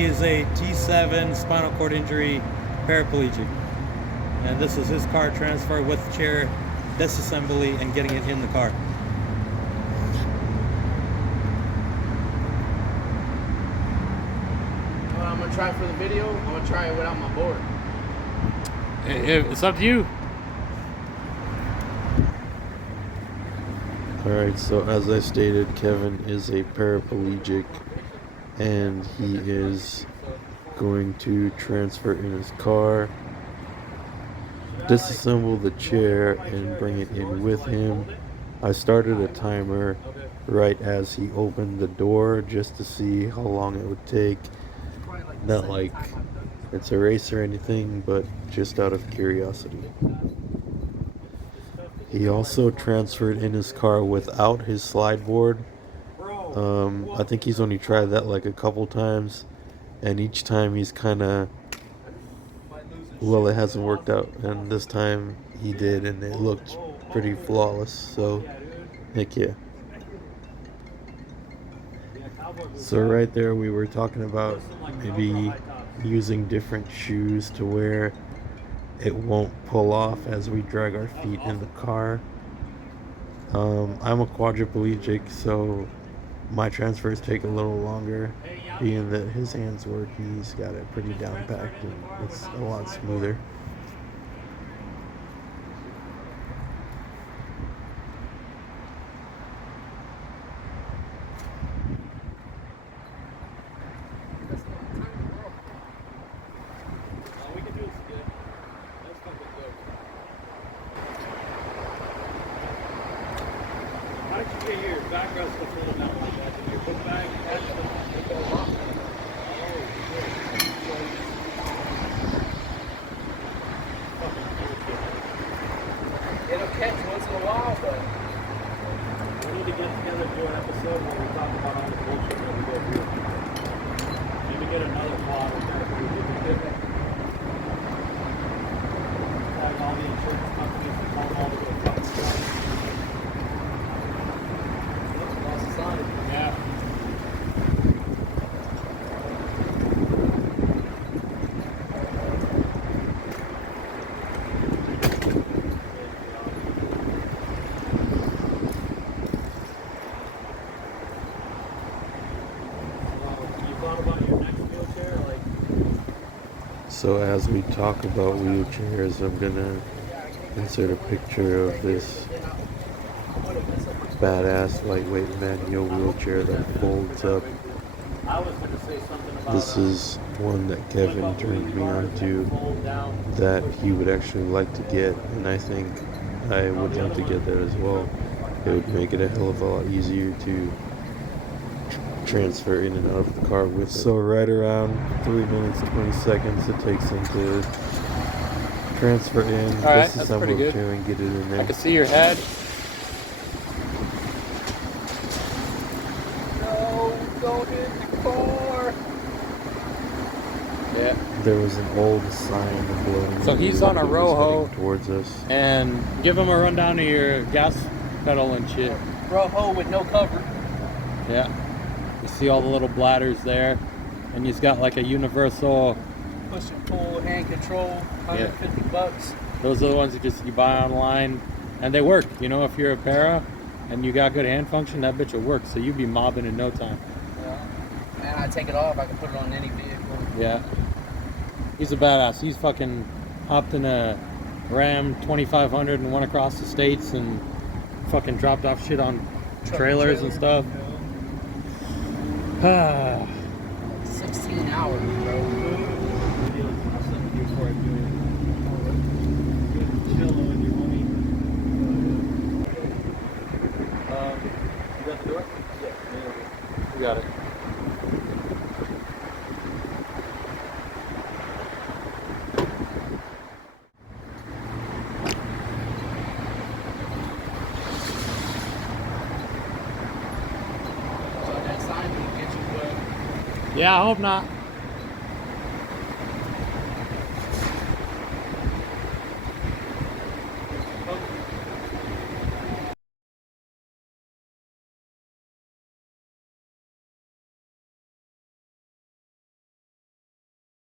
He is a T7 spinal cord injury paraplegic. And this is his car transfer with chair disassembly and getting it in the car. I'm gonna try for the video. I'm gonna try it without my board. It's up to you. Alright, so as I stated, Kevin is a paraplegic and he is going to transfer in his car, disassemble the chair, and bring it in with him. I started a timer right as he opened the door just to see how long it would take. Not like it's a race or anything, but just out of curiosity. He also transferred in his car without his slide board. I think he's only tried that like a couple times, and each time he's kind of, well, it hasn't worked out, and this time he did, and it looked pretty flawless, so heck yeah. So right there we were talking about maybe using different shoes to wear. It won't pull off as we drag our feet in the car. I'm a quadriplegic, so my transfers take a little longer, being that his hands work. He's got it pretty down packed and it's a lot smoother. How did you get your backrest to fold down like that? Did your book bag catch the lock? It'll catch once in a while, but We need to get together and do an episode where we talk about all the bullshit that we go through. Maybe get another vlog with that. Have all the insurance companies and call them all to go fucking stuff. Yeah. So as we talk about wheelchairs, I'm gonna insert a picture of this badass lightweight manual wheelchair that folds up. This is one that Kevin turned me on to that he would actually like to get, and I think I would like to get that as well. It would make it a hell of a lot easier to transfer in and out of the car with it. So right around 3 minutes 20 seconds it takes him to transfer in, disassemble the chair, and get it in there. I can see your head. no, don't hit the car. Yeah. There was an old sign blowing. So he's on a Rojo towards us. And give him a rundown of your gas pedal and shit. Rojo with no cover. Yeah. You see all the little bladders there, and he's got like a universal Push and pull, hand control, 150 bucks. Those are the ones that just you buy online, and they work. You know, if you're a para and you got good hand function, that bitch will work. So you'd be mobbing in no time. Yeah. And I take it off. I can put it on any vehicle. Yeah. He's a badass. He's fucking hopped in a Ram 2500 and went across the states and fucking dropped off shit on trailers and stuff. 16 hours, bro. You got the door? Yeah. You got it. So that sign will get you wet. Yeah, I hope not.